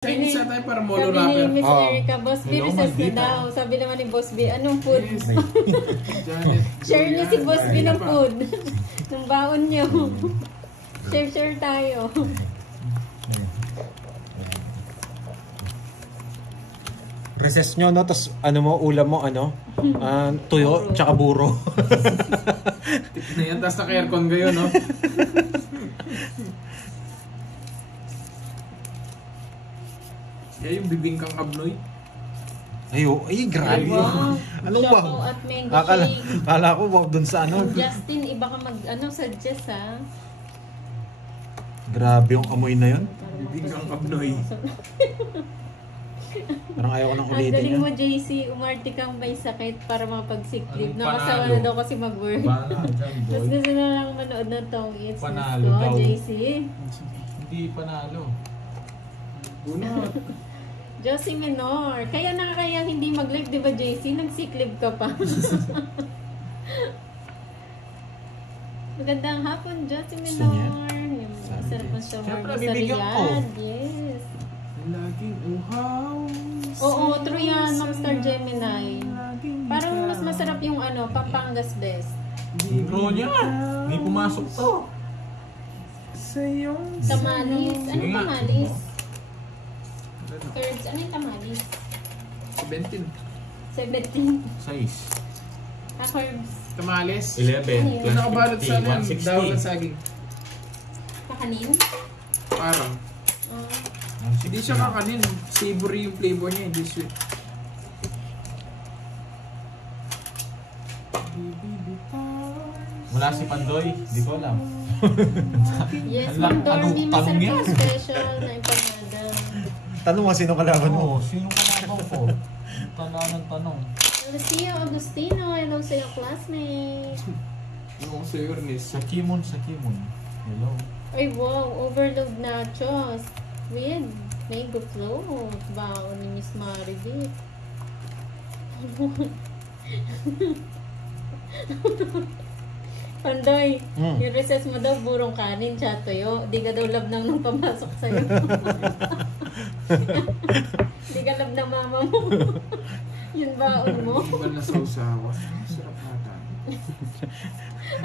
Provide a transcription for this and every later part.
Chinese na tayo para molo sabi rapper. Ni Miss Erica, Boss B, recess na daw. Sabi naman ni Boss B, anong food? Share niyo si Boss B ng food. Ng baon niyo. Share tayo. Recess nyo, no? Tapos ano mo, ulam mo, ano? Tuyo, tsaka buro. Tip na yan, tapos naka-aircon kayo, no? Kaya yung bibingkang abnoy. Ayo, ay grabe. Wow. Anong wow? Choco at mango shake. Kala ko wow dun sa ano. Justin, iba ka suggest ha? Grabe yung amoy na yun. Bibingkang abnoy. Parang ayaw ko nang Ang ulitin galing yan. mo, JC. Umarte kang may sakit para makapag-sick-leave. Nakasawa na daw kasi mag-work. Mas gusto na lang manood ng Tong Eats. Panalo Gusto, daw. JC. Hindi panalo. Bunot. Josie Menor. Kaya nakakayang hindi mag-live, di ba, JC? Nag-sick leave ka pa. Magandang hapon, Josie Menor. Yung sarap ng shower Siyempre, mo sa bibigyan ko. Riyadh. Yes. Laging uhaw. Oo, true yan, Ma'am Star Gemini. Parang mas masarap yung Pampangas best. Bro niya. Hindi pumasok to. Tamalis. Ano Sige nga. tamalis? Curds. Ano yung tamalis? 17. 17. 6. Curds. Tamales. 11. Yung nakabalot sa ano yan, daw ng 160. saging. Kakanin? Parang. Hindi siya kakanin. Savory yung flavor niya, hindi sweet. Wala si Pandoy. Hindi ko alam. Yes, Alam, Ma'am Dorothy. anong Masarap tanong yan? yung special na empanada. Tanong mo, sino kalaban mo? Oo, sino kalaban ko? Tanda ng tanong. Lucia Agustino. Hello sa iyo, classmate. Yung sa Ernest. Sa Kimon. Hello. Ay, wow. Overload nachos. With mango float. Baon ni Miss Maribit. Pandoy, yung recess mo daw burong kanin, tsaka tuyo. Di ka daw labnang nung pamasok sa'yo. Di ka labnang mama mo. Yun baon mo. Ibal na sausawa. Sarap nata.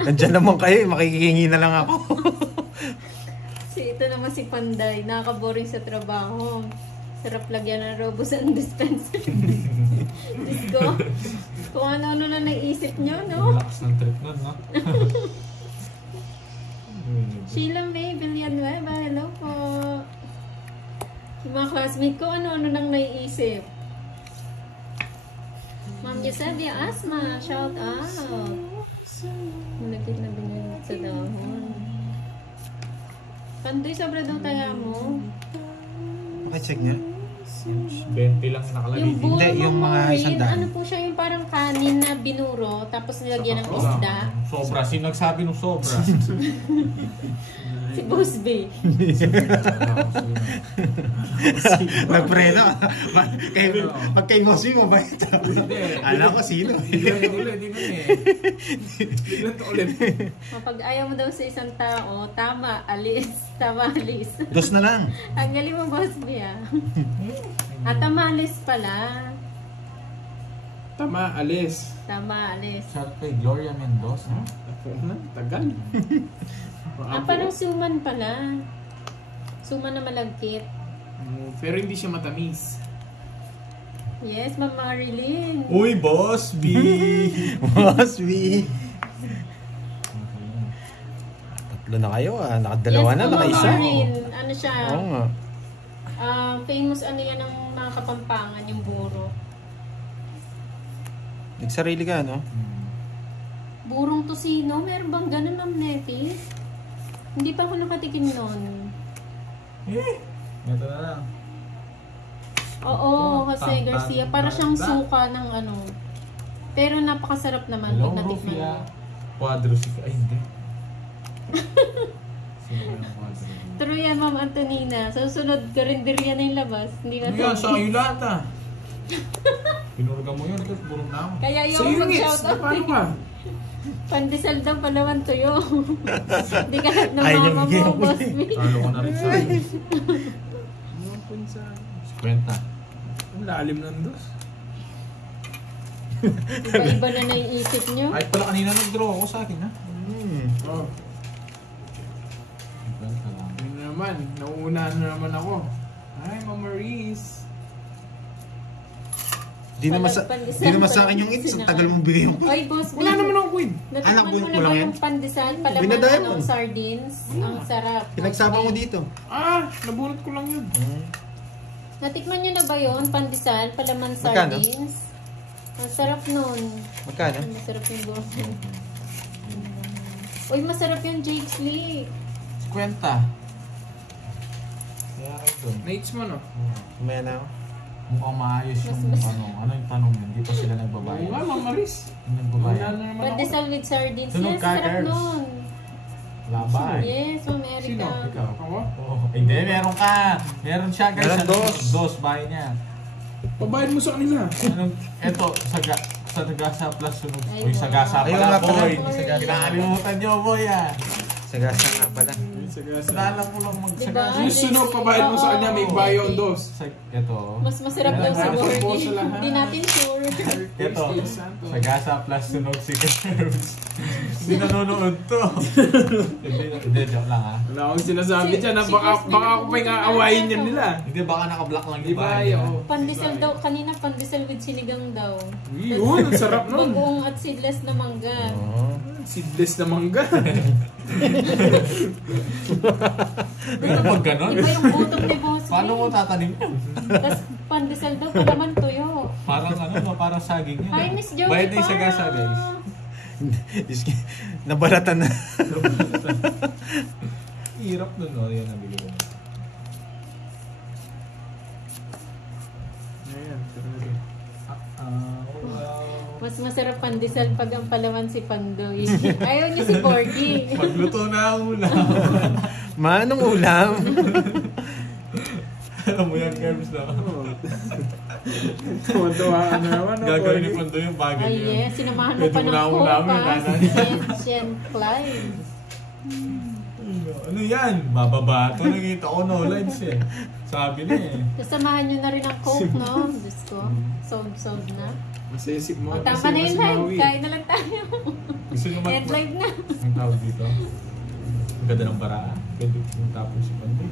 Nandyan naman kayo, makikihingi na lang ako. Ito naman si Panday, nakaka-boring sa trabaho. Sarap lagyan ng Robusan dispenser. Diyos ko, kung ano-ano na naisip nyo, no? Relax ng trip nun, no? Sheila May Villanueva, hello po. Yung mga classmate ko, ano-ano nang naiisip. Ma'am Yesenia Asma, shout out. Malagkit na binigay sa dahon. Pandoy, sobra daw taya mo. Pakicheck niya. 20 lang nakalagay Yung dito. buo Hindi, yung mga mo, isang Maureen, daan. ano po siya, yung parang kanin na binuro, tapos nilagyan ng isda. Sobra. Sino nagsabi nung sobra? Si Boss B. Nagpreno. Pag kay Mosby mo ba ito? Hindi. Alam ko sino. Hindi eh. Bigla to ulit. Kapag ayaw mo daw sa isang tao, tama, alis. Tama, alis. Dos na lang. Ang galing mo, Boss B, ah. At tama, alis pala. Tama, alis. Tama, alis. Shout kay Gloria Mendoza. Tagal. Parang suman pala. Suman na malagkit. Pero hindi siya matamis. Yes, Ma'am Marilyn. Uy, Boss B! Mosby. Tatlo na kayo ah. Nakadalawa na, Ma'am nakaisa. Marilyn. Ano siya? Oo nga. Famous ano yan ng mga Kapampangan, yung buro. Nagsarili ka, no? Burong tosino? Meron bang ganun, Ma'am Nettie? Hindi pa ako nakatikim nun. Ito na lang. Oo, Jose Garcia. Para siyang suka ng ano. Pero napakasarap naman Hello, pag natikman Rufia. mo. Quadrucif. Ay, hindi. Sino ba yung quadrucif? True yan, Ma'am Antonina. Sa susunod, karinderya na yung labas. Hindi na Ano yan? Sa Ayulata. Pinurga mo yun. Ito, burong na ako. Kaya Sa yung units, mag-shoutout. paano ka? Pandesal daw, palawan tuyo. Hindi ka ng Ayaw niya mama bigyan mo, ako Boss eh. B. Talo ko na rin sa Mga punsa. 50. Ang lalim ng dos. Iba-iba na naiisip nyo. Ay, pala kanina nag-draw ako sa akin, ha? Oh. 50 lang. Yun na naman. Nauunahan na naman ako. Ay, Mama Reese. Di naman sa akin yung its. Ang tagal mong bigay yung... Oy, boss, Wala naman akong queen. natikman mo na kulang ba yan? yung pandesal? Palaman Binadaya mo. ng sardines? Ang sarap. Pinagsama mo dito. Ah, nabunot ko lang yun. Natikman nyo na ba yun? Pandesal, palaman Magkano? sardines? Ang sarap nun. Magkano? Masarap yung boss. Uy, masarap yung Jake's Lee. 50. Kaya ako doon. Nates mo, no? Umaya na ako. Mukhang maayos yung ano yung tanong yun. Hindi pa sila nagbabayad. Oo nga, Mama Reese. Yung Wala nagbabayad. na naman ako. Pandesal with sardines. Sunog Yes, ka, sarap Kerbs. nun. Labay. Yes, Ma'am Sino? Erica. Ikaw? Ako? Oh, hindi, meron ka. Meron siya guys. Meron Ano, dos. Dos, bahay niya. Pabayad mo sa kanila. Anong, eto, sa Sagasa plus sunog. Ay, Uy, Sagasa Ayun pala, nga pala. boy. Sagasa. Kinakalimutan niyo, boy, ah. Sagasa nga pala. Naalala ko lang magsagasa. Yung sunog, pabayad mo sa kanya, may bayo ang dos. Ito. Mas masarap daw Meron siguro. ka po sa lahat. Hindi natin sure. Ito. Sagasa plus sunog si Kerbs. Hindi nanonood to. Hindi, joke lang, ah. Wala akong sinasabi dyan. Baka ako pa yung aawayin yan nila. Hindi, baka naka-block lang Di yung ba? bahay nila. Pandesal daw. Kanina pandesal with sinigang daw. Yun, ang sarap nun. Bagoong at seedless na mangga. Seedless na mangga. Pero pag ganon, Iba yung gutom ni Boss B. paano mo tatanim yan? Tapos pandesal daw, palaman tuyo. Parang ano, parang saging yun. Hi, Miss Joey Bayad na yung pa. sagasa, guys. Nabalatan na. Hirap nun, no? Yan ang bigay ko. Ayan, sarap. Mas masarap pandesal pag ang palaman si Pandoy. Ayaw niya si Borgie. Magluto na ang ulam. Manong ulam. Alam mo yan, Kerbs, na. Tuwa-tuwa ka na naman. Gagawin ni Pando yung bagay Ay niya. yes, sinamahan mo pa ng Jen Klein. Ano yan? Mababato. Nakita ko no lights eh. Sabi na eh. Kasamahan nyo na rin ang Coke, no? Diyos ko. Sold na. Masisip mo. O, tama na yung live. Kain na lang tayo. Gusto nyo Head live na. Ang tawag dito. Ang ganda ng bara. Pwede yung tapos si Pando.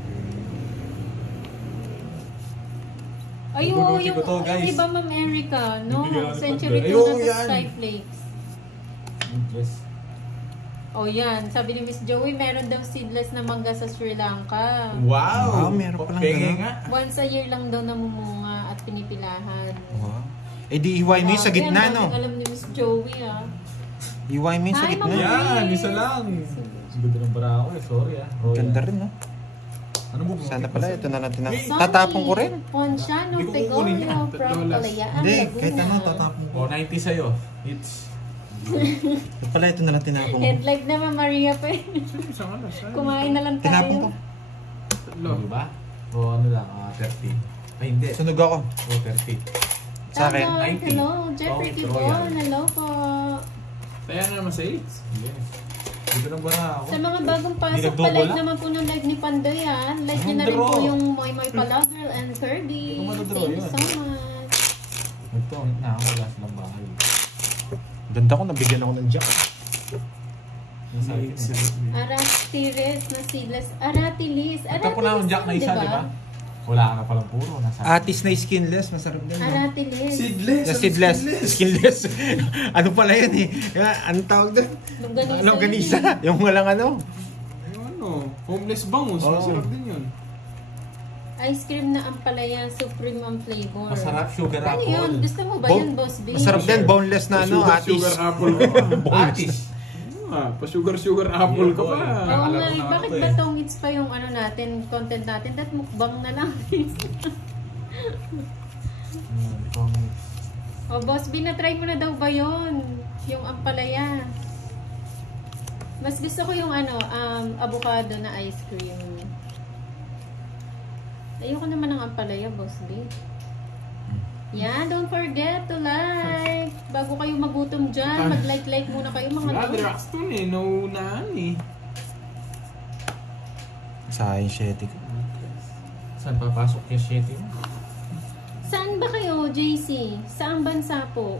Ay, oo, Bubulutin yung ko to, guys. iba, Ma'am Erica, no? Bibigyan ako ni Century Pandoy. tuna Ayoko sa yan. Sky Flakes. Yes. Oh, yan. Sabi ni Miss Joey, meron daw seedless na mangga sa Sri Lanka. Wow! Wow, meron palang Penge ganun. nga. Once a year lang daw namumunga at pinipilahan. Wow. Eh di iway mo yung sa gitna, Yan, no? daming alam ni Miss Joey, ah. Iway mo yung sa Hi, gitna. Mama. Yan, isa lang. Ang ganda ng bara ako eh. Sorry ah. Royal. Ganda rin, no? Ano mo? Sana pala, ito na natin na. Sonny Tatapon ko rin. Ponciano, Hindi ko kukunin yan. Pegorio, from Kalayaan, Hindi, Laguna. kahit ano, tatapon ko. Oh, 90 sa'yo. It's... Ito pala, ito na lang tinapon ko. Headlight naman, Maria pa eh. Saan ka na? Saan? Kumain na lang Tinapon ko. tayo. Tatlo. Diba? O ano lang, 30. Ay hindi. Sunog ako. O 30. Sa akin, Tama, 90. hello, Jeffrey Oh, Kibon, Royal. hello po. Kaya na naman sa 8. Yes. Dito ng bara ako. Sa mga bagong Hindi pasok, nag-double pa-like up? naman po ng live ni Pandoy, ah. Like niyo na rin Draw. po yung Moy Moy Palagirl and Kirby. Hindi ko manadraw Thank you yun. so much. Nagtuon na ako. Wala silang bahay. ganda ko, nabigyan ako ng jack. Nasa akin eh. Aratilis na seedless. Aratilis. Ito po na ang jack na isa, di ba? Wala ka na palang puro. Nasa Atis na skinless, masarap din. No? Aratilis. Seedless. Na seedless, skinless. Ano pala yun eh? Anong tawag doon? Longganisa. Longganisa. Yung walang ano. Yung ano, homeless bangus. Oo. Masarap din yun. Ice cream na ampalaya, supreme ang flavor. masarap sugar Ano apple. yun? Gusto mo ba yun, Boss B? Masarap din, boneless na ano, Sugar, atis. sugar apple ka pa. Atis. Pa-sugar apple ka pa. Oo nga, Alam eh, ko bakit na ba ako tongits pa yung ano natin, content natin? That mukbang na lang. O, Boss B, na-try mo na daw ba yun? Yung ampalaya. Mas gusto ko yung ano, avocado na ice cream. Ayoko naman ng ampalaya, Boss B. Yan, don't forget to like. Bago kayo magutom dyan, mag-like muna kayo mga Wala, lods. relax to eh. Naunaan eh. Sa akin, shitty ko. Saan papasok yung shitty mo? Saan ba kayo, JC? Saang bansa po?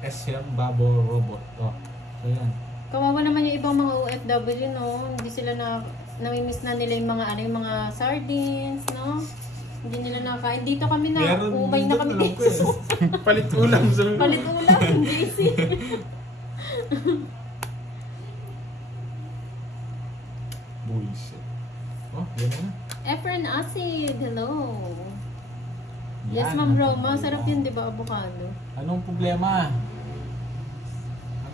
SM Babo Robot. Oh, ayan. Kawawa naman yung ibang mga OFW, no? Hindi sila namimiss na nila yung mga, yung mga sardines, no? Hindi nila nakakain. Dito kami na, umay na kami dito. Palit ulam. Palit ulam, JC. Bullshit. Oh, yan na. Efren Acid, hello. Yan, Yes, Ma'am ang Roma. problema. Sarap yun, di ba, avocado? Anong problema?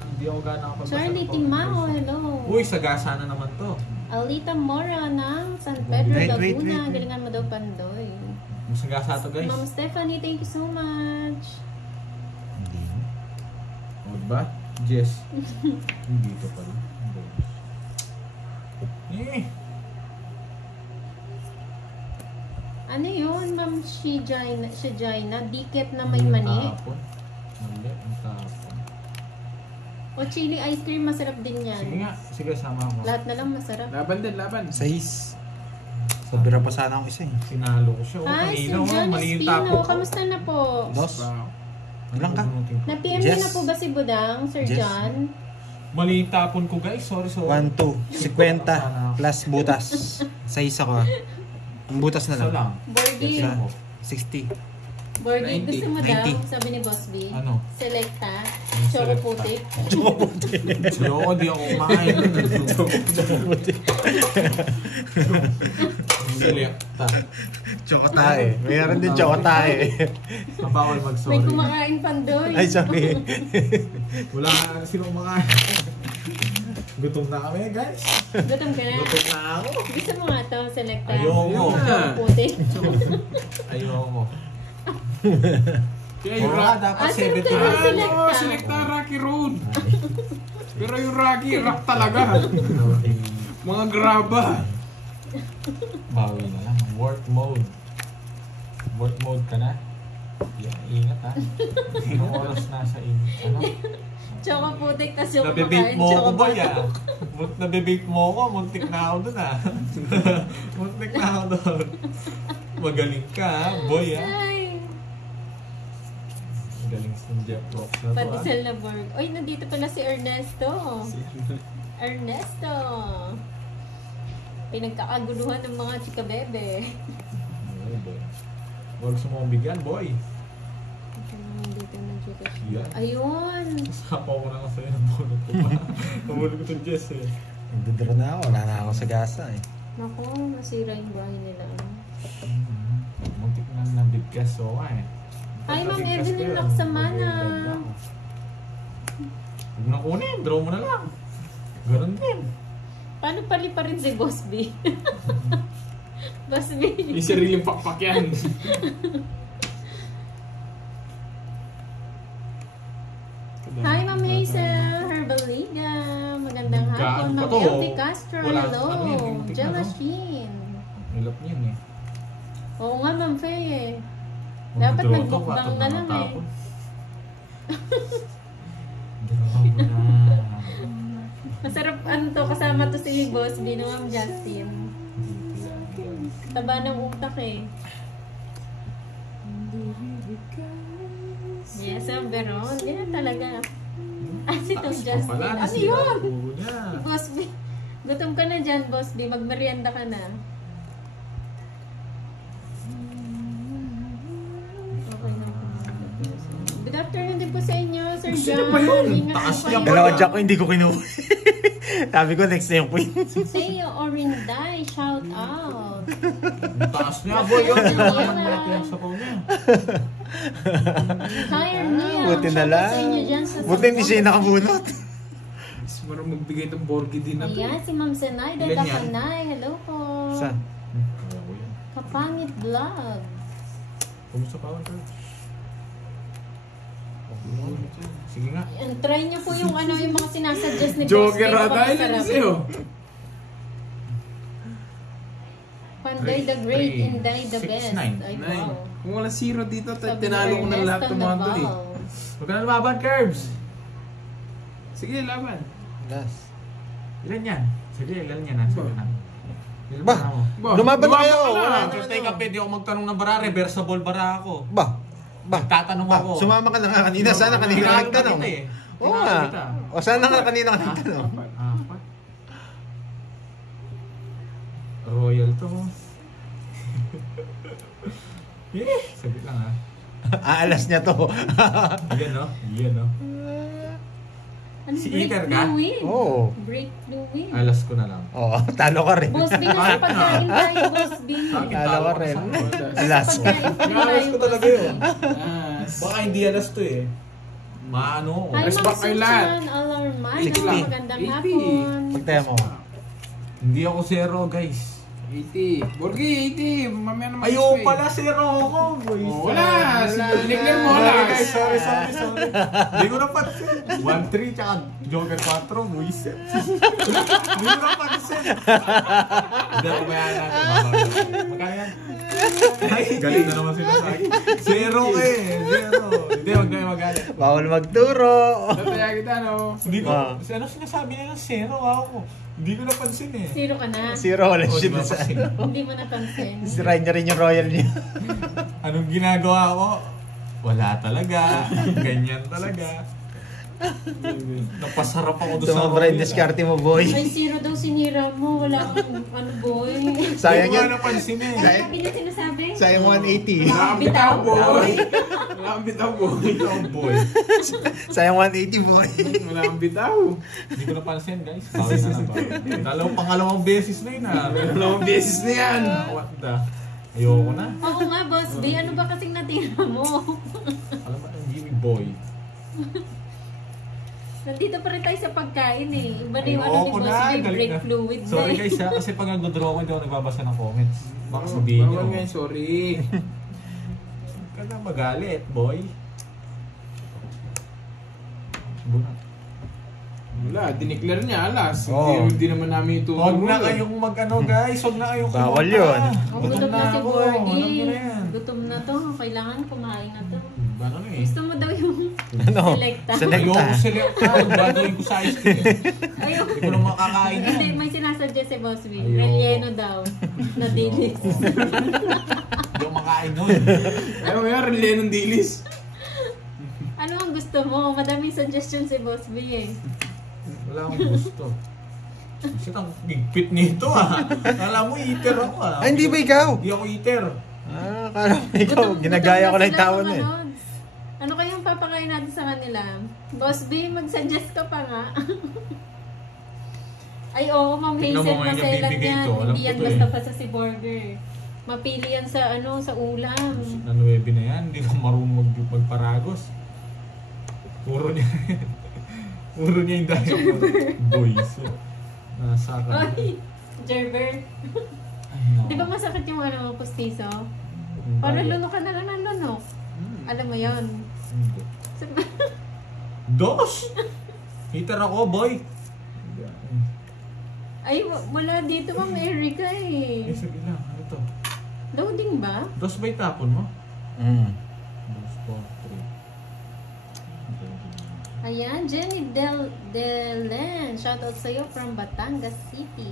Hindi ako gana kapag Charlie Timao, hello. Uy, sagasa na naman to. Alita Mora ng San Pedro, Wait. Laguna. Galingan mo daw, Pandoy. Masagasa to, guys. Ma'am Stephanie, thank you so much. Hindi. O, diba? Jess. Hindi to pala. Ano yun, Ma'am Shijina? Dikit na may mani? Tapon. Mali, ang tapon. O chili ice cream, masarap din yan. Sige nga, sige, sama ako. Lahat na lang masarap. Laban din, laban. 6. Sobra pa sana akong isa eh. Sinalo ko siya. Hi, Kanina, Sir John mali yung Espino. tapon ko. Kamusta na po? Dos. Wow. Ilang ka? Na-PM niyo Jess. na po ba si Budang, Sir Jess. John? Mali yung tapon ko, guys. Sorry. 1, 2. 50 plus butas. Sa isa ko. Ang butas na Isa lang. lang. Borgie. Isa. Ako. 60. Borgie, 90. gusto mo daw, 90. sabi ni Boss B. Ano? Selecta. Ano Choco selecta? putik. Ayoko, di ako kumain. Selecta. Chokotae. Mayroon din chokotae. Mabawal May mag-sorry. kumakain Pandoy. Ay, sabi. Wala na sino kumakain. Gutom na kami, guys. Gutom ka na? Gutom na ako. Gusto mo nga ito, Selecta. Ayoko. Choco putik. Ayoko. Kaya yung Wala, Rocky. dapat sarap 70 ka na. na. Selecta. Oo, Selecta Rocky Road. Pero yung Rocky, rock talaga. Mga graba. Bawi na lang. Work mode. Work mode ka na. Yeah, ingat ha. Anong oras nasa ingat? Ano? Choco putik, tas yung Nabibake kumakain. mo ako Choco ba batok. ya? Nabibake mo ako, muntik na ako dun ah. Muntik na ako dun. Magaling ka ha, boy ha. Ay, Magaling si Jeff Rock na to ha. pandesal na burg. Oy, nandito pala si Ernesto. Ernesto. Pinagkakaguluhan ng mga chika bebe. Ay, boy. Huwag sumong bigyan, boy. Dito na Gcash. Yan. Ayun. Sapaw ko na lang sa'yo ng bunot ko pa. Nabunod ko itong Jess eh. Nagdodro na ako. Wala na ako sa gasa eh. Naku, masira yung bahay nila. Muntik na nabigkas so eh. Hi, Ma'am Nabigkas ko Evelyn yun. Laksamana. Huwag mo na kunin, draw mo na lang. Ganun din. Paano pali pa rin si Boss B? Boss B. May sariling pakpak yan. Hi, Ma'am Hazel. Herbaliga. Magandang hapon. Gaano pa Ma'am to? Elvie Castro. Wala Hello. ano yun, yung tignan, Jella no? Sheen. Nilap niya eh. Oo nga, Ma'am Faye eh. Dapat Mag-draw nagbukbang to, ka lang eh. matapon. Draw mo na. Masarap ano to, kasama to si Boss B no, Ma'am Justin. Dito yan. Taba ng utak eh. Yes, Ma'am Veron. Yan talaga. Ah, si Tom Taas pa Justin. pala, Ano nasira yun? ang buho niya. Boss B. Gutom ka na dyan, Boss B. Magmerienda ka na. Okay na po. Good afternoon din po sa inyo, Sir Sino John. ba yun? Ingat Taas po niya kayo. pala. Dalawa jack ko, hindi ko kinuha. Sabi ko, next na yung queen. Teo Orinday, shout out. Ang taas niya, boy. Yun, yun. Ang malaki ang sapaw niya. Kaya niya. Buti na Shout out lang. sa inyo dyan sa Buti hindi siya yung nakabunot. Mas marang magbigay ng Borgie din na to. Ayan, si Ma'am Senay, Ilan yan? Dakanay. Hello po. Saan? Ayaw ko yan. Kapangit Vlog. Kumusta pa ako? Sige nga. Yan, try niyo po yung ano yung mga sinasuggest ni Boss. Joker Pero ata yun masarap. sa'yo. Panday the Great, Inday the 6, Best. 9. Ay, Nine. wow. Kung wala zero dito, Sabi tinalo ko na Ernesto lahat ng mga to eh. Naval. Huwag ka na lumaban, Curbs. Sige, laban. Last. Ilan yan? Sige, ilan yan? Sige na. Ba? Lumaban na kayo. Wala na. Just take kape, di ako magtanong ng bara. Reversible bara ako. Ba? Tatanong ako. Sumama ka na nga kanina. Sana kanina ka nagtanong. Oo nga. O sana nga kanina ka nagtanong. Apat. Royal to. Sabit lang ha. Aalas niya to. Yan no? Yan no? Ano, Si break Iter ka? the win. Oo. Break the win. Alas ko na lang. Oo, talo ka rin. Boss B, nasa pagkain tayo, Boss B. Talo ka rin. Alas. Alas ko talaga yun. Yes. Baka hindi alas to eh. Maano? Hi, Rest Ma'am back kayo lahat. Susan Alarman. 60. Magandang 80. hapon. Pagtaya mo. Hindi ako zero guys. 80. Borgi, 80. Mamaya naman. Ayaw pala zero ako. boys. Oh, wala. Sinigler mo wala. Guys, sorry. Hindi ko napansin. 1-3 tsaka Joker 4. Buisit. Hindi ko napansin. Hindi ako bayan natin. Magkano yan? Galing na naman sila sa akin. Zero ka eh. Zero. Hindi, wag kayo magalit. Bawal magturo. Tataya kita, no? Hindi ko. Ah. Ano sinasabi nila? Zero ako. Hindi ko napansin eh. Zero ka na. Zero wala Oh, siya di ba sa kasi- Hindi mo napansin. Sirain niya rin yung royal niya. Anong ginagawa ko? Wala talaga. Ganyan talaga. Napasarap ako doon sa Sumabra yung diskarte mo, boy. Ay, zero daw sinira mo. Wala kang ano, boy. Sayang Hindi ko yan. nga napansin eh. Ano sabi niya sinasabi? Sayang 180. Wala kang bitaw, boy. Wala kang bitaw, boy. Oh boy. Sayang 180, boy. Wala kang bitaw. Hindi ko napansin guys. Bawi na lang. Pangalawang beses na yun ah. Dalawang beses na yan. What the? Ayoko na. Oo nga, Boss B. Ano ba kasing natira mo? Alam mo, ang Jimmy Boy. Nandito pa rin tayo sa pagkain eh. Iba na yung ano ni Ayoko Boss na. B. Galit Break na. fluid na Sorry eh. guys ha. Kasi pag nagdodraw ko, hindi ako nagbabasa ng comments. Baka sabihin nyo. Bawal nga yun, sorry. Huwag ka na magalit, boy. Buna. Wala, dineclare niya, alas. Oo. Hindi naman namin ito. Huwag na kayong mag-ano guys. Huwag na kayong Bawal kumanta. yun. Oh, gutom na si ako. Borgie. Alam ko na yan. Gutom na to. Kailangan kumain na to. Ano na eh. Gusto mo daw yung Ano? selecta. Selecta. Ayoko selecta. Gagawin ko sa ice cream. Ayaw. Hindi ko na makakain yan. Hindi, may sinasuggest si Boss B. Ayoko. Relleno daw. Na dilis. Hindi ako makain nun. Ayaw mo yan, relay ng dilis. Ano ang gusto mo? Madaming suggestion si Boss B eh. Wala akong gusto. Shit, ang gigpit nito ah. Alam mo, eater ako ah. Ay, hindi ba ikaw? Hindi ako eater. Ah, kala mo ikaw. Ginagaya ko lang yung tao na eh. Ano kayang papakain natin sa kanila? Boss B, mag-suggest ka pa nga. Ay, oo, Ma'am Tignan mo Hazel, ngayon yung maselan bibigay yan. ko. Alam Hindi ko yan to basta eh. pa sa si burger. Mapili yan sa ano, sa ulam. Na 9 na yan. Hindi ko marunong magparagos. Puro niya. Puro niya yung dahil. Boys. Nasa ka. Ay, Gerber. Di ba masakit yung ano, pustiso? Para lunok ka na lang ng lunok. Alam mo yon. Dos! Heater ako, boy. Ay, wala dito, Ma'am Erica eh. Eh, sige lang. Ano to? Loading ba? Dos ba yung tapon mo? Mm. Dos, 4, 3. Ayan, Jenny Delen. Shoutout sa'yo from Batangas City.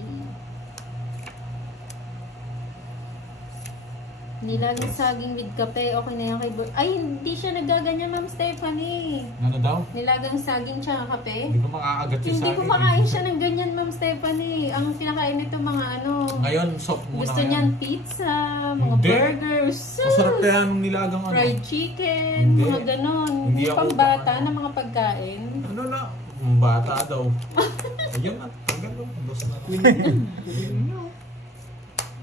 Nilagang saging with kape. Okay na yan kay Ay, hindi siya nagaganyan, Ma'am Stephanie. Ano daw? Nilagang saging tsaka kape. Hindi ko makakagat siya sa Hindi akin. ko makain siya ng ganyan, Ma'am Stephanie. Ang kinakain nito mga ano. Ngayon, soft muna Gusto ngayon. niyan pizza, mga Hindi. burgers, Masarap kaya nung nilagang ano. fried chicken, Hindi. mga ganon. Hindi Yung ako pambata ano. na mga pagkain. Ano na? Bata daw. Ayan na. Tagal daw. Dos na.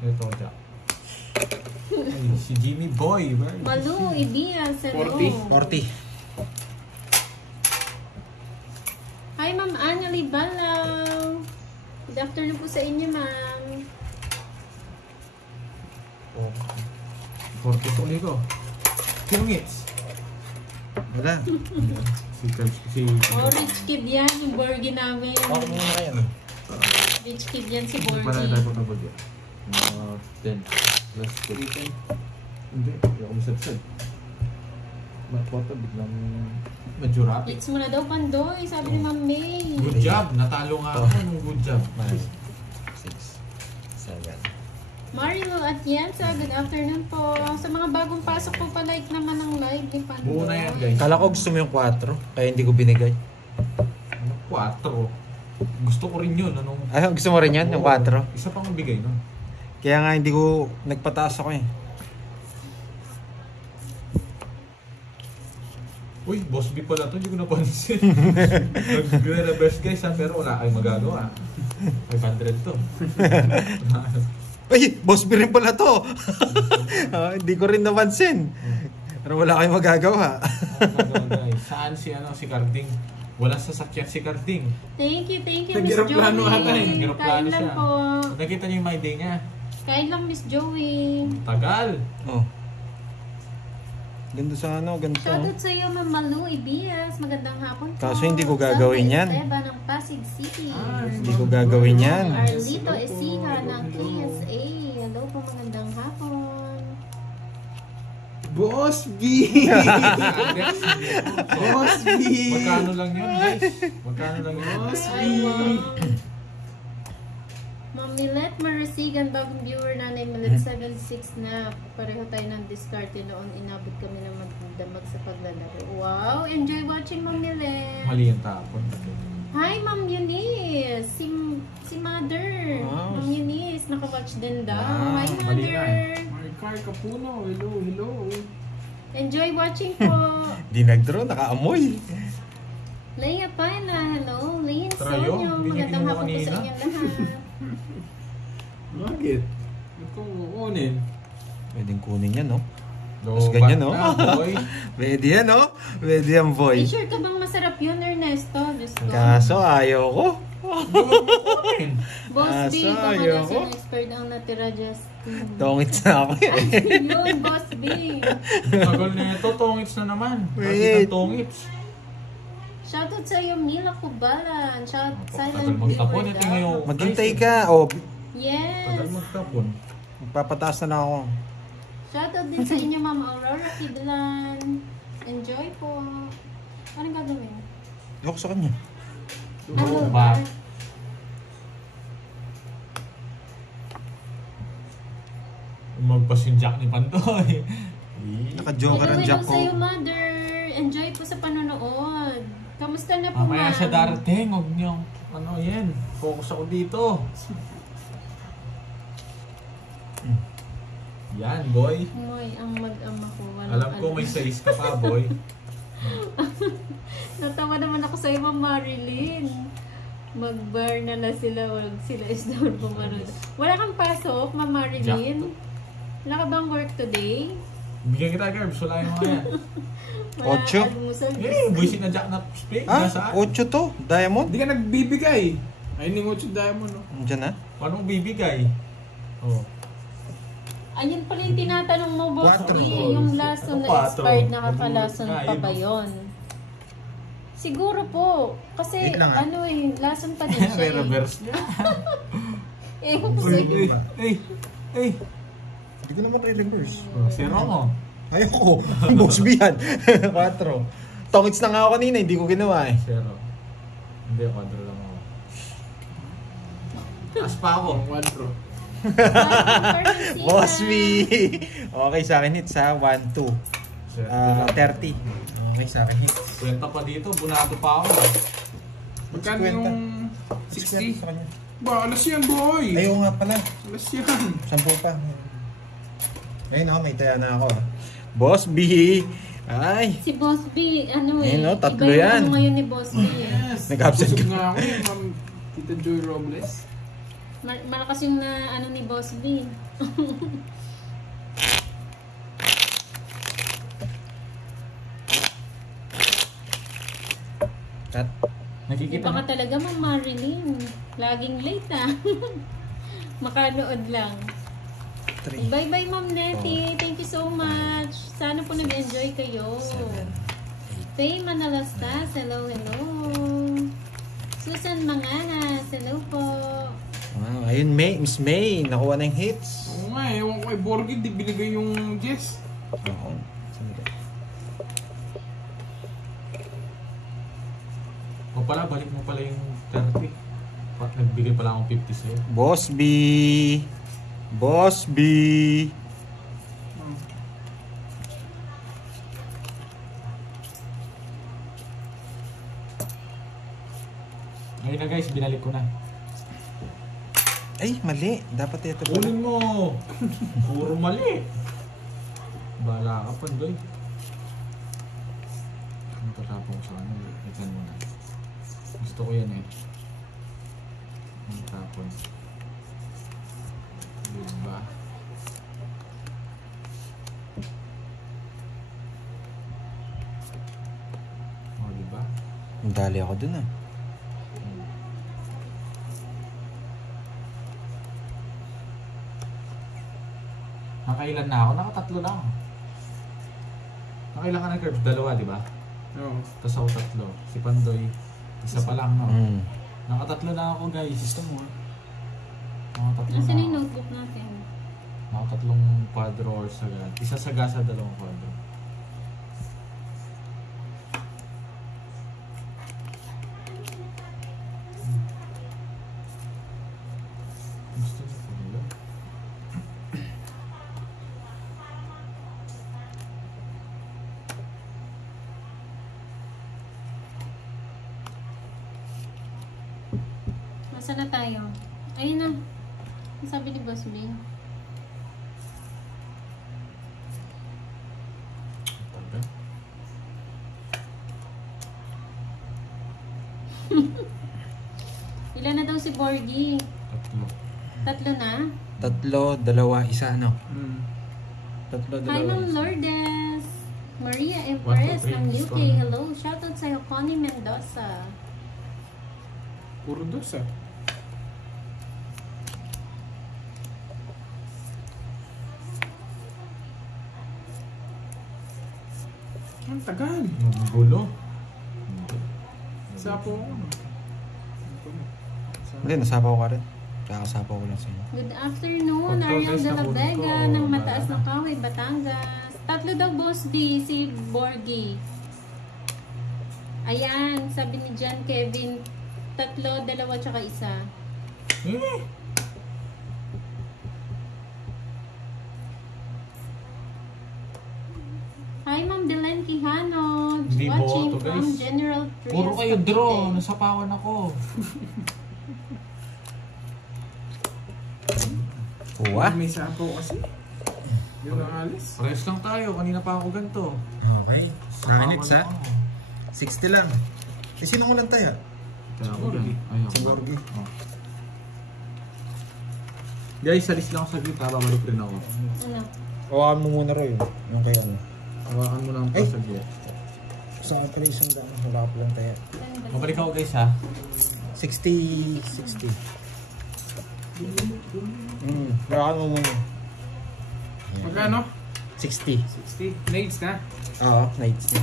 Ito, Jack. Ay, si Jimmy Boy. Malu, Ibias, hello. 40. 40. Hi, Ma'am Anya Libalaw. Good afternoon po sa inyo, Ma'am. 40 tuloy ko. Kingits. Wala. Si Oh, rich kid yan, yung Borgie namin. Okay mo na yan. Rich kid yan si Para Borgie. tayo pagkabag yan. 10. Plus 10. Hindi. Hindi ako masabsad. Matwata biglang medyo rapid. Hits mo na daw, Pandoy, sabi ni Ma'am May. Good job. Natalo nga ako ng good job. 5, 6, 7, Marilo Atienza, good afternoon po. Sa mga bagong pasok po pa-like naman ng live ni Pandora. Buo na yan, guys. Kala ko gusto mo yung 4, kaya hindi ko binigay. 4. Gusto ko rin yun. Anong... Ay, gusto mo rin yan, yung 4? Isa pang bigay nun. Kaya nga hindi ko nagpataas ako eh. Uy, Boss B pala to, hindi ko napansin. Nag-reverse guys ha, pero wala kayong magagawa. 500 to. Ay, Boss B rin pala to. Hindi ko rin napansin. Pero wala kayong magagawa. Guys, saan si Carding? Walang sasakyan si Carding. Thank you, Miss Nag-aeroplano Joey. ata eh. Kain Nag-aeroplano lang siya. po. Nakita niyo yung my day niya. Kain lang, Miss Joey. Tagal. Oh. Ganda sa ano, ganito. Shoutout sa iyo, Ma'am Malu Ibias. Magandang hapon po. Kaso hindi ko gagawin yan. Esteban ng Pasig City. Hindi ko gagawin yan. Arlito Esina ng KSA. Hello po, magandang hapon. Boss B! Boss B! Magkano lang yun guys? Magkano lang yun? Boss B! Ay, wow. Ma'am Milet Marasigan, bagong viewer, Nanay Milet 76 na. Pareho tayo ng diskarte noon. Inabot kami ng magdamag sa paglalaro. Wow! Enjoy watching, Ma'am Milet. Mali yung tapon. Hi, Ma'am Eunice! Si Mother. Wow. Ma'am Eunice, nakawatch din daw. Wow, Hi, mali nga Mother. Marcar Capuno, hello. Enjoy watching po. Di nag-draw, nakaamoy. Leia Paila, hello. Leia Trayo, Sonyo, binigyan magandang mo hapon po sa kanina. inyong lahat. Bakit? Ito kukunin. Pwedeng kunin yan, no? Do, Mas ganyan, no? boy. Pwede yan, no? Pwede yan, boy. Ay, sure ka bang masarap yun, Ernesto? Diyos ko. Kaso, ayaw ko. Boss B, Kaso, baka ayoko. nasa expert ang natira, Justin. Tongits na ako eh. Yun, Boss B. Tagal na ito, tongits na naman. Wait. Bakit ang tongits? Shoutout sa iyo, Mila Kubalan. Tagal Silent magtapon, viewer ito daw. ngayon. Maghintay ka. O, Yes. Tagal magtapon. magpapataas na ako. Shoutout din sa inyo, Ma'am Aurora Kidlan. Enjoy po. Anong gagawin? Ayoko sa kanya. Ano ba? Magpasinjak ni Pantoy. Naka-joker ang Hello jack ko. sa iyo, Mother. Enjoy po sa panonood. Kamusta na po, Mamaya ma'am? siya darating, huwag niyong, yan, focus ako dito. Yan, boy. Moy, ang mag-ama ko. Walang Alam ko may size ka pa, boy. Natawa naman ako sa iyo, Ma'am Marilyn. Mag-bar na sila, wag sila isdawar pumarod. Wala kang pasok, Ma'am Marilyn? Wala ka bang work today? Bigyan kita, Garbs. Wala yung mga yan. Wala Ocho? almusal. Buisit na jack na spring. Ah, Nasaan? 8 to. Diamond. Hindi ka nagbibigay. Ayun yung 8 diamond, no? Diyan na. Paano mo bibigay? Oh. Ayun pala yung tinatanong mo, Boss Quatro. D. Yung lason na Quatro. expired, nakakalason Ah, pa yun. ba yun? Siguro po. Kasi Wait lang, ah. ano eh, lason pa din siya May eh. reverse niya. Eh, kung sa'yo. Ay. Hindi ko naman re-reverse. Zero mo. Ayoko. Boss B yan. 4. Tongits na nga ako kanina, hindi ko ginawa eh. Zero. Hindi, quadro lang ako. Taas pa ako. 4. Boss B. Okay sa akin hits ha. 1, 2. 30. Okay sa akin hits. Kwenta pa dito, bunato pa ako. Magkano yung 60? Sa kanya. Ba, alas yan, boy! Ayaw nga pala. Alas yan. 10 pa. Ayun ako, may taya na ako. Boss B. Ay. Si Boss B, ano eh. Ayun, no, tatlo iba yung yan. ano ngayon ni Boss B. Yes. Nag-absent Busog ka. nga ako, Ma'am Tita Joy Robles. Malakas yung na, ano ni Boss B. Cut. Nakikita Iba mo? ka talaga, Ma'am Marilyn. Laging late ah. Makanood lang. 3. Bye-bye, Ma'am Nettie. Thank you so much. Sana po nag-enjoy kayo. 7. Faye Manalastas, hello. Susan Manganas, hello po. Wow, ayun Miss May, nakuha na yung hits. Oo nga, ewan ko kay Borgid, di binigay yung Jess. Oo. O pala, balik mo pala yung 30. Nagbigay pala akong 50 sa'yo. Boss B. Boss B. Ngayon na guys, binalik ko na. Ay, mali. Dapat ito pala. Kunin mo! Puro mali. Bala ka pa, doy. Ano tatapong sa ano? Ikan mo na. Gusto ko yan eh. Ang tapon. Diba? O, diba? Dali ako dun ah. Nakailan na ako? Nakatatlo na ako. Nakailan ka na curve? Dalawa, di ba? Oo. Tapos ako tatlo. Si Pandoy, isa pa lang, no? Nakatatlo na ako, guys. Gusto mo, Nakatatlo Nasaan na yung ako. notebook natin? Nakatatlong quadro or saga. Isa saga sa dalawang quadro. Gusto niyo po nila? Nasaan na tayo? Ayun na. Ang sabi ni Boss B. Tagal. Ilan na daw si Borgie? Tatlo. Tatlo na? Tatlo, dalawa, isa ano? Tatlo, Hi, dalawa, Ma'am isa. Lourdes! Maria Empress ng three, UK. one. Hello. Shoutout sa'yo, Connie Mendoza. Puro dos ah. Ang tagal. Magugulo. Sapo ako. Hindi, nasapaw ka rin. Kakasapaw ko lang sa inyo. Good afternoon, Control Ariel guys, de la nabulot Vega ko. ng Mataas na Kahoy, Batangas. Tatlo daw, Boss D, si Borgie. Ayan, sabi ni John Kevin, tatlo, dalawa, tsaka isa. Hi, Ma'am Belen Quijano. Hindi Watching boto, from guys. General Trias. Puro kayo draw. Cavite. Nasapawan ako. Uwa? May sapo kasi. Yun ang alis. Rest lang tayo. Kanina pa ako ganito. Okay. Sapawan Minutes ha? ako. 60 lang. Eh, sino ko lang tayo? Kaya ako Borgie. dyan. Ayun. Si Borgie. Oh. Guys, salis lang ako sa gitna. Babalik rin ako. Ano? Hawakan mo muna rin. Yung kay ano. Hawakan mo lang Ay! pa sa gitna. Saan pala isang daan? Wala ko lang tayo. Mabalik ako guys ha. 60. 60. Hawakan mo muna. Ayan. Magkano? 60. 60. Nades na. Oo, nights na.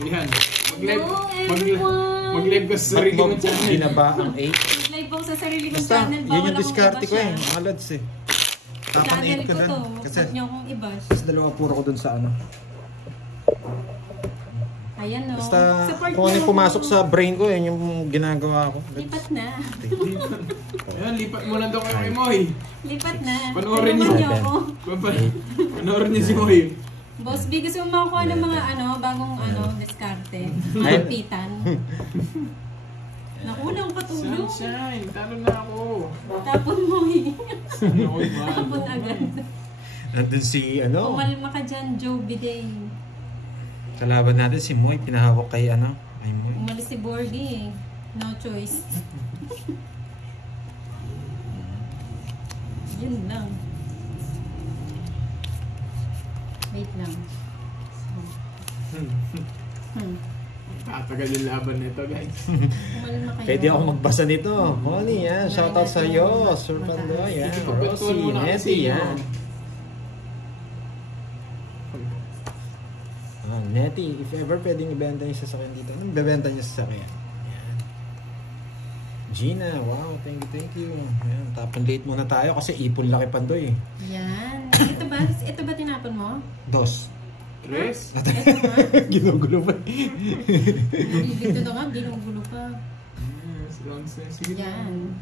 Yan. Mag-live. Hello, Mag-live. everyone! Mag-live ka sa sarili mo channel. Ginaba ang 8. Live ako sa sarili kong Basta, channel. yun Bawal yung akong diskarte ko i-bash, eh. ah. Mga lads eh. Tapan Channel 8 ko ko dun. to. Kasi, Huwag niyo akong i-bash. kasi dalawa puro ko dun sa ano. Ayan no. Basta, Support kung ano niyo yung ako. pumasok sa brain ko, yun yung ginagawa ko. Lipat na. Ayan, lipat mo lang daw kayo kay Moy. Lipat na. Panoorin Tulungan niyo. niyo ako. Panoorin niyo si Moy. Boss B, gusto mo makuha ng mga bagong diskarte. Ay. Kapitan. Nakulang patulong. Sunshine. Talo na ako. Tapon mo eh. Oy, man. Tapon agad. Nandun si, ano, Umalma ka dyan, Joe Biday. kalaban natin si Moy, pinahawak kay, ano, kay Moy. Umalis si Borgie. No choice. Yun lang. Wait lang. Tatagal yung laban nito, guys. Umalma kayo. Pwede ako magbasa nito. Connie, yan. Shoutout sa iyo. Sir Pandoy, yan. Sige, pagpatuan Rosie, mo na kasi, Nettie, yan. Nettie, if ever pwedeng ibenta niyo sa sasakyan dito, anong bebenta niyo sa sasakyan? Yan. Gina, wow, thank you. Yan, tapon late muna tayo kasi ipon laki Pandoy. Yan. Ito ba tinapon mo? Dos. Tres? Ito nga. Ginugulo pa. Dito na nga, ginugulo pa. Sige. Yan.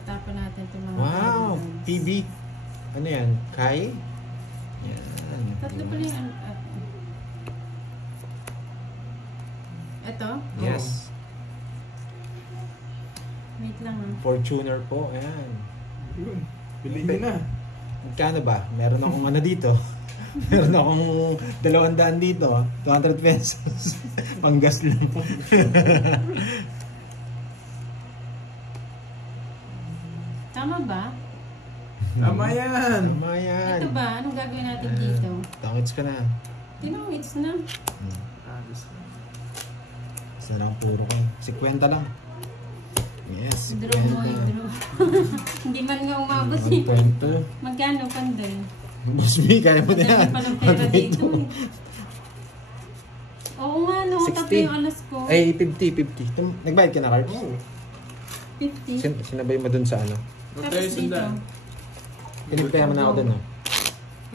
Matapon natin itong mga Wow! cards. PB. Ano yan? Kai? Yan. Tatlo pala yung ito? Yes. Wait lang ah. Fortuner po. Ayan. Yun. Bilhin nyo na. Magkano ba? Meron akong ano dito. Meron akong 200 dito. 200 pesos. Panggas lang. Tama ba? Tama yan. Tama yan. Ito ba? Anong gagawin natin dito? Tangits ka na. Tinongits na. Isa lang puro ko. 50 lang. Yes. Draw mo yung draw. Hindi man nga umabot eh. 1.2. Magkano panday? Boss B, kaya mo na yan. Madami palang pera dito eh. Oo nga no, 60. tatlo yung alas ko. Ay, 50. Nagbayad ka na, Cards? Oh. 50. Sinabay mo dun sa ano? Huwag Tapos tayo dito. sundan. Pinagpaya mo na ako dun, no?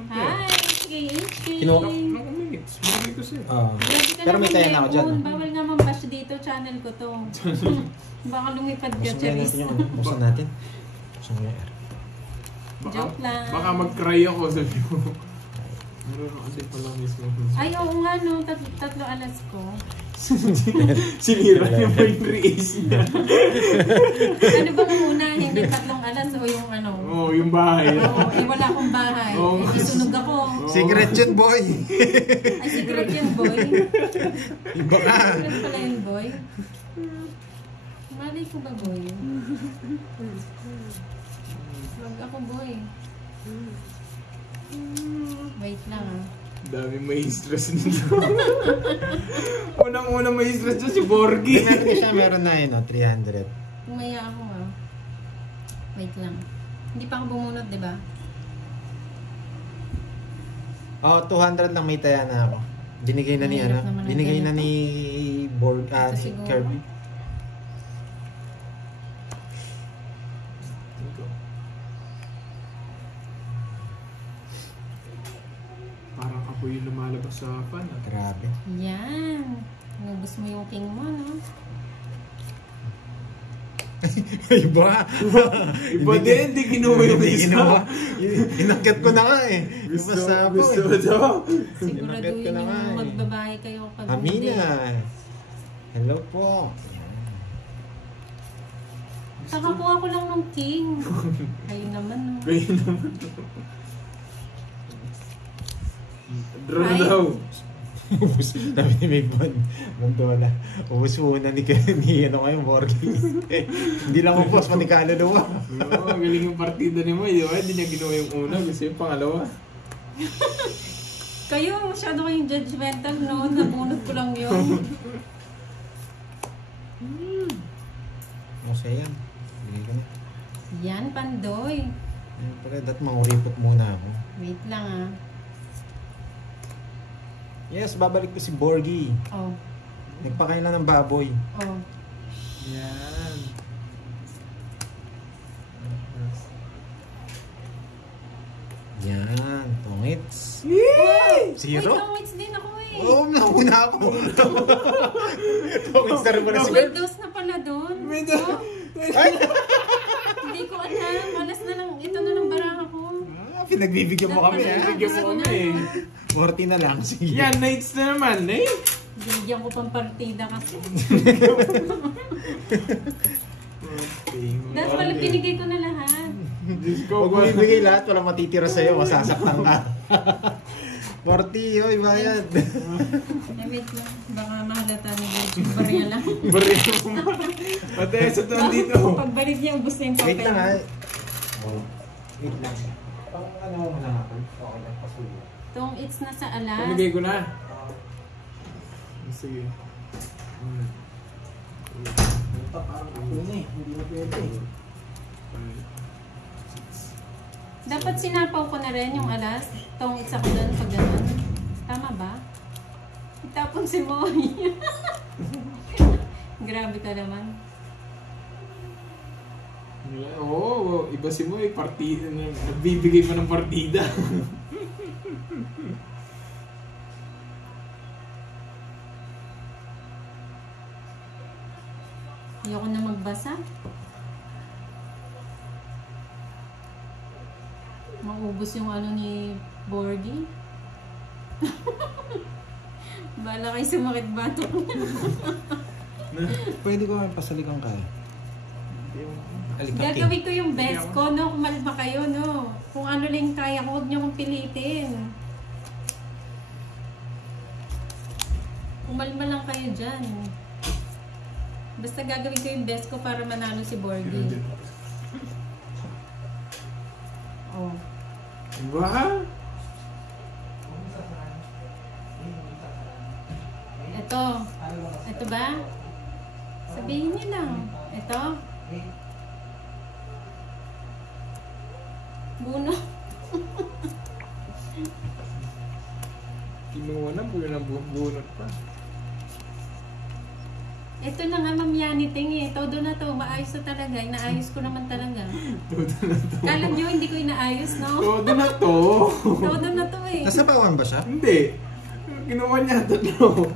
Hi! Kay HK! Kinuha ka? Naku, minutes. Bigay ko siya. Grabe ka Pero may naman, kaya na ako dyan. Lemon. Bawal nga mambash dito, channel ko to. Baka lumipad ka, Buksan kaya Charis. natin yung ano? Buksan natin. Buksan ko yung air. Joke lang. Baka mag-cry ako, sabi mo. Meron kasi pala mismo. Ay, oo nga no, tatlo alas ko. Sinira niya pa yung race niya. Ano ba ang una? Hindi tatlong alas o yung ano? Oo, yung bahay. Oo, eh wala akong bahay. Oo. Eh, isunog ako. Secret yun, boy! Ay, secret yun, boy. Iba ka! Secret pala yun, boy. Malay ko ba, boy? Wag ako, boy. Wait lang, ah. Dami may stress nito. Unang-unang may stress dyan si Borgie. Tingnan ko siya, meron na yun, no? 300. Umaya ako, ah. Wait lang. Hindi pa ako bumunot, di ba? Oh, 200 lang may taya na ako. Binigay na ni Mahirap ano? naman ang Binigay na ganito. ni Borg, Ito si siguro. Kirby. Parang ako yung lumalabas sa fan. Ah. Grabe. Yan. Nubos mo yung king mo, no? Iba! Iba din, hindi kinuha yung Hindi isa. ginawa. Inakit ko na nga eh. Gusto, Iba sa ako gusto eh. mo daw. Siguraduhin ko na nga yung eh. magbabae kayo pag hindi. Amina. Hello po. Kakakuha ko lang ng king. Ayun naman, no? Kaya naman. Draw Ay. daw. Ubus. Sabi ni Maybon. Mandola. Ubus muna ni ano kayong Borgie. Hindi lang ubus, pati kaluluwa. Oo, galing yung partida ni Moy. Di ba? Hindi niya ginawa yung una. Gusto yung pangalawa. Kayo, masyado kayong judgmental, no? Nabunot ko lang yun. Masaya yan. Bigay ko na. Yan, Pandoy. Yan pala, dat manguripot muna ako. Wait lang, ah. Yes, babalik ko si Borgie. Oh, Nagpakain lang ng baboy. oh. Yan. Yan, tongits. Wait, Zero? tongits din ako eh. Oo, nauna ako. Tongits na rin pala si May dose na pala doon. May dose. Oh, Ay! hindi ko alam. Alas na lang. Ito na lang baraha ko. Pinagbibigyan mo kami ha. Bigyan mo kami eh. 40 na lang. Sige. Yan, nights na naman eh. Binigyan ko pang partida kasi. Dahil pala pinigay ko na lahat. Diyos ko Huwag mo ibigay lahat, walang matitira sa'yo, masasaktan ka. 40, oy, bayad. Eh, wait lang. Baka mahalata ni Virgin. Barya lang. Barito mo. Pati sa doon dito. Pagbalik niya, ubos na yung papel. Wait lang ha. Oh, wait lang. Pang ano mo na natin? Okay lang, pasulo. Tong it's na sa alas. Pamigay ko na. Sige. Parang ako na eh, hindi na pwede. Dapat sinapaw ko na rin yung alas. Tong it's ako doon pag gano'n. Tama ba? Itapon si Moy. Grabe ka naman. Oo, iba si Moy. Partida. Nagbibigay pa ng partida. Ayoko na magbasa. Maubos yung ano ni Borgie. Bala kayo sumakit batok niya. Pwede ko nga pasalikan ka. Alikati. Gagawin ko yung best ko, no? Kumalma kayo, no? Kung ano lang kaya ko, huwag niyo kong pilitin. Kumalma lang kayo dyan. Basta gagawin ko yung best ko para manalo si Borgie. Oh. Diba? Ito ba? Sabihin niyo lang. Ito? Buno. Kinuha na po yun ang bunot pa. Ito na nga, Ma'am Yani Ting eh. Todo na to. Maayos na talaga. Inaayos ko naman talaga. Todo na to. Kala nyo, hindi ko inaayos, no? Todo na to. Todo na to eh. Nasabawan ba siya? Hindi. Ginawa niya tatlo.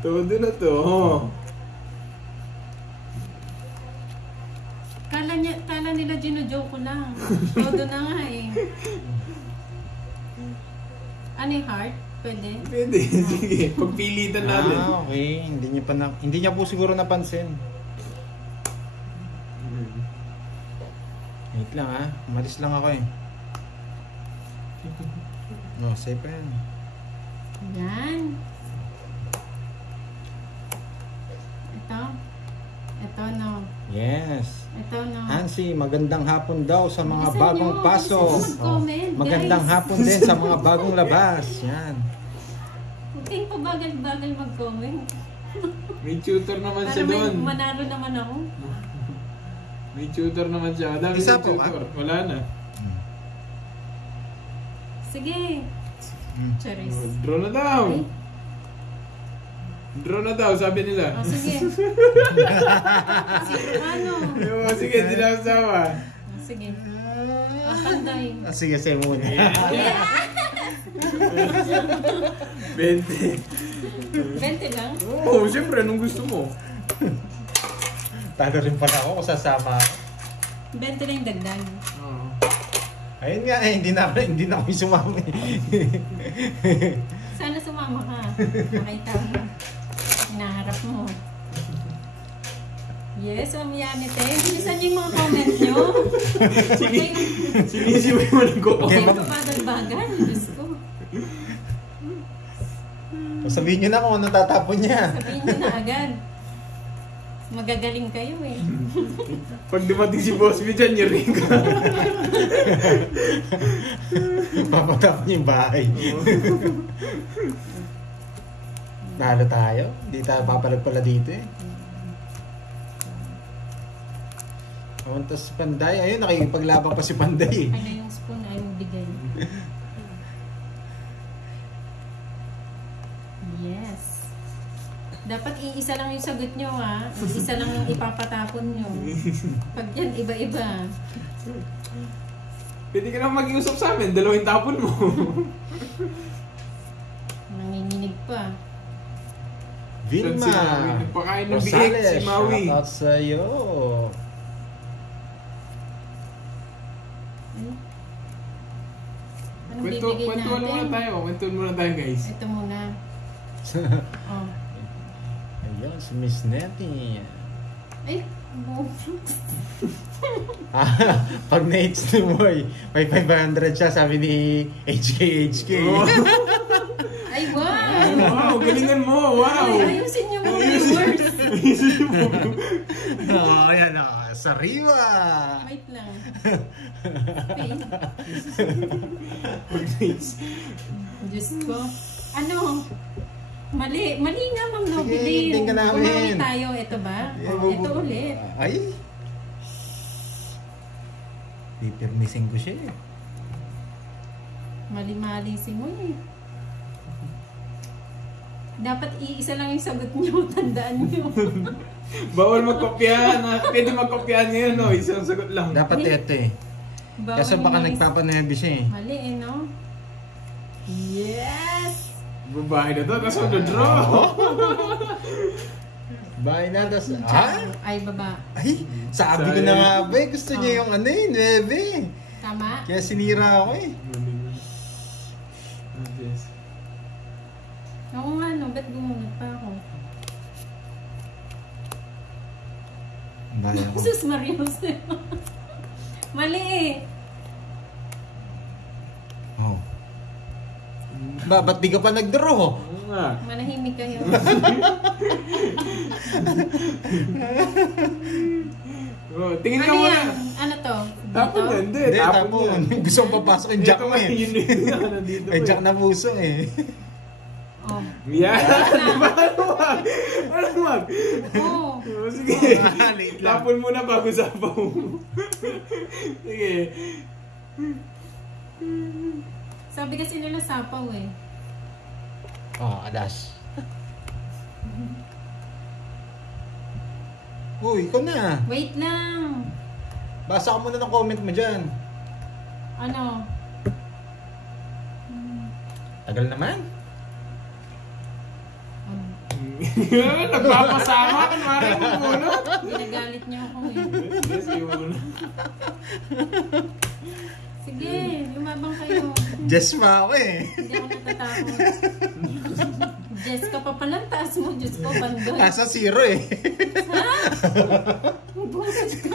Todo na to. Kala nila gino-joke ko lang. Todo na nga eh. Ano yung heart? Pwede? Pwede. Sige. Pagpilitan natin. Okay. Hindi niya po siguro napansin. Wait lang ha. Umalis lang ako eh. No, safe yan. Yan. Ito no. Yes. Ito no. Hansi, magandang hapon daw sa mga Bilisan bagong nyo. pasok. Bilisan mag-comment, Magandang guys. hapon din sa mga bagong labas. Yan. Huwag kayong pabagal-bagal mag-comment. May tutor naman Para siya may doon. manalo naman ako. May tutor naman siya. Dami Isa ng po, tutor. Wala na. Sige. Charis. Draw na daw. Ay. Draw na daw, sabi nila. Oh, sige. Sige, ano? Sige, hindi na kasama. Oh, sige. Panday. Sige, say muna. 20. 20 lang? Oo, siyempre, anong gusto mo? Talo rin pala ako kung sasama ako. 20 lang yung dagdag. Oo. Ayun nga eh, hindi na kami sumami. Sana sumama ka. Makita mo. Hinaharap mo. Yes, Ma'am Yanete. Bilisan niyo yung mga comment niyo. Sinisibay mo rin ko. Okay, pabagal-bagal. Diyos ko. Sabihin nyo na kung anong tatapon niya. Sabihin niyo na agad. Magagaling kayo eh. Pag dumating si Boss B dyan, ring ka. Papatapon niya yung bahay. Nalo tayo. Hindi tayo papalag pala dito eh. Awantas si Panday. Ayun, nakikipaglaban pa si Panday eh. Ano yung spoon ay bigay. Yes. Dapat iisa lang yung sagot nyo ha. Isa lang yung ipapatapon nyo. Pag yan, iba-iba. Pwede ka naman mag-iusap sa amin. Dalawang tapon mo. Nanginginig pa. Vilma. Si Maui. Nagpakain ng biik si Maui. Shoutout sa'yo. Anong bibigay Kwentuhan muna natin? tayo. Kwentuhan muna tayo, guys. Ito muna. Oh. Ayun, si Miss Nettie. Ay, Pag na-hits ni Moy, may 500 siya, sabi ni HK. Oh. ay wow! Wow, galingan mo. Wow. Ay, ayusin niyo mo yung words. Ayan o, sariwa. Wait lang. Diyos ko. Ano? Mali nga, Ma'am Sige, Nobili. tingnan namin. Umawi tayo. Ito ba? Oh, ito ulit. Ay. Pipirmisin ko siya eh. Mali-mali si mo eh. Dapat iisa lang yung sagot niyo. Tandaan niyo. Bawal magkopyahan. Pwede magkopyahan ngayon, no? Isang sagot lang. Dapat ito eh. Bawal Kasi baka yung nagpapanebi siya eh. mali eh, no? Yes! Babae na to. Tapos mag-draw. Bye na, tas... Ha? Ay, baba. Ay, sabi ko na nga ba eh. Gusto niya yung ano eh, 9. Tama? Kaya sinira ako eh. Yes. Ako nga no, ba't gumunod pa ako? Daya ko. Sus Marios. Mali eh. Oh. Ba't di ka pa nag-draw? Oo nga. Manahimik kayo. Oh, tingin ka Ano muna. yan? Ano to? Tapon Dito? yan, hindi. Hindi, Tapon tapon. yan. Gusto mo papasok yung jack Ito mo nga, eh. yun yun. Nandito May eh. jack na puso eh. Oh. Yan. Ano wag? Ano wag? Oh. Oh, sige. Late lang. Tapon muna bago sapaw. Sige. Sabi kasi nila sapaw eh. Oh, adas. Uy, ikaw na. Wait lang. Basa ka muna ng comment mo dyan. Ano? Tagal naman. Nagpapasama ka, Mario mo muna. Ginagalit niyo ako eh. Yes, kayo muna. Sige, lumabang kayo. Jess pa ako eh. Hindi ako natatakot. Jess ka pa pala, taas mo. Diyos ko, bandoy. Asa zero eh. Boses ka.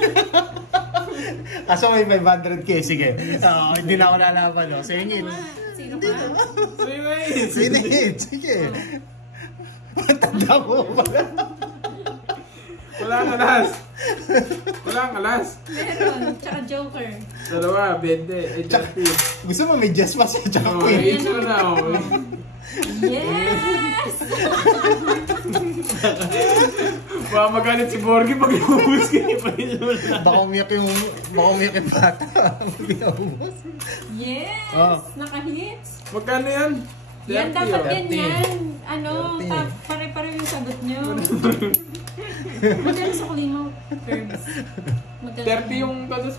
Kaso may 500k, sige. Hindi na ako lalaban, no? Singit. Sino ka? Sige, wait. Sinit, sige. Tanda mo ba? Wala ang alas. Wala ang alas. Meron, tsaka Joker. Dalawa, 20. Eh, 30. Gusto mo may Jess pa siya, tsaka Oh, queen. ito na, oh. Yes! Baka magalit si Borgie pag lumubos ka niya pa rin wala. Baka umiyak yung bata. Mag-iubos. Yes! Oh. Naka-hits. Magkano yan? Yan, 30 dapat oh. ganyan. Ano, 30. pare-pare yung sagot nyo. Magkano sa kulimo? Curbs. 30 yung kasus.